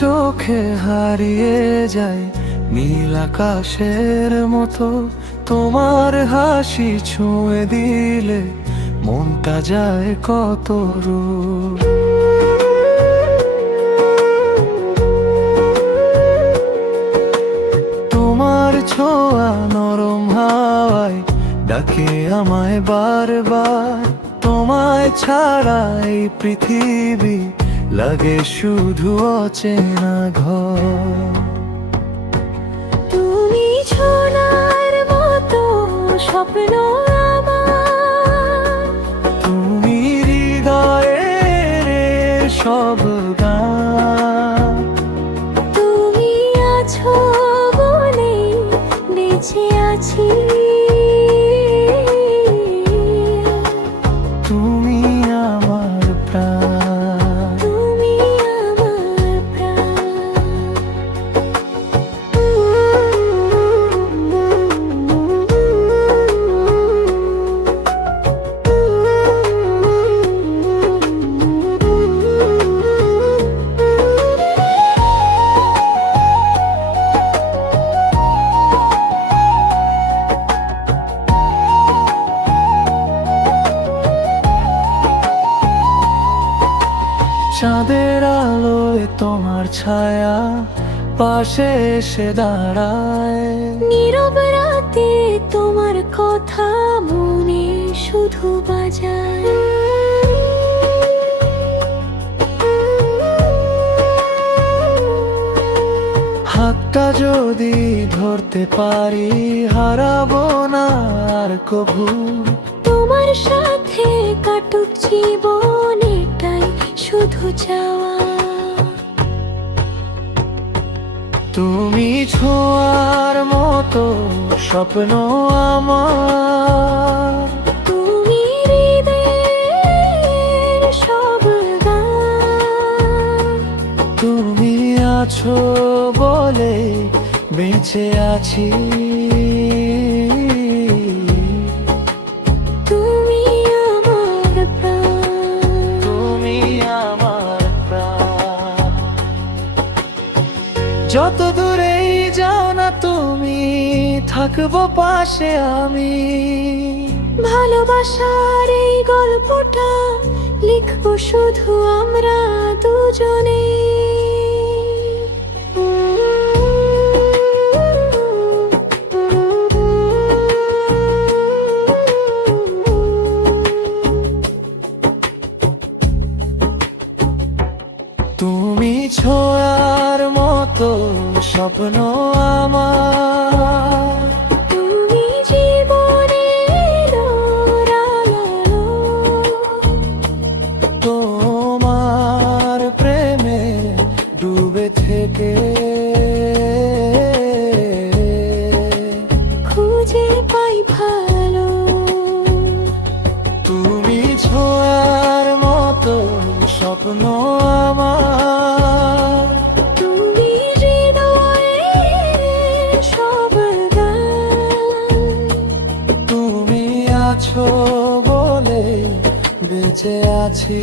চোখে হারিয়ে যায় নীল আকাশের মতো। তোমার হাসি ছুঁয়ে দিলে মনটা যায় কত দূর। তোমার ছোঁয়া নরম হাওয়ায় ডাকে আমায় বারবার। তোমায় ছাড়া এই পৃথিবী লাগে শুধু অচেনা ঘর। তুমি ছোঁয়ার মতো স্বপ্ন আমার, তুমি হৃদয়ের সব গান। তুমি আছো বলে বেঁচে আছি। তুমি আমার প্রাণ। তুমি আমার প্রাণ। চাঁদের আলোয় তোমার ছায়া পাশে এসে দাঁড়ায়। নীরব রাতে তোমার কথা মনে শুধু বাজায়। হাতটা যদি ধরতে পারি হারাবো না আর কভু। তোমার সাথে কাটুক জীবন এটাই শুধু চাওয়া। তুমি ছোঁয়ার মতো স্বপ্ন আমার। তুমি হৃদয়ের সব গান। তুমি আছো বলে বেঁচে আছি। তুমি আমার প্রাণ। তুমি আমার প্রাণ। যত দূরেই যাও না তুমি থাকবো পাশে আমি। ভালোবাসার এই গল্পটা লিখবো শুধু আমরা দুজনে। তুমি ছোঁয়ার মতো স্বপ্ন আমার। তুমি জীবনের আলো। তোমার প্রেমে ডুবে থেকে খুঁজে পাই ভালো। তুমি ছোঁয়ার মতো স্বপ্ন আমার। তুমি হৃদয়ের সব গান। তুমি আছো বলে বেঁচে আছি।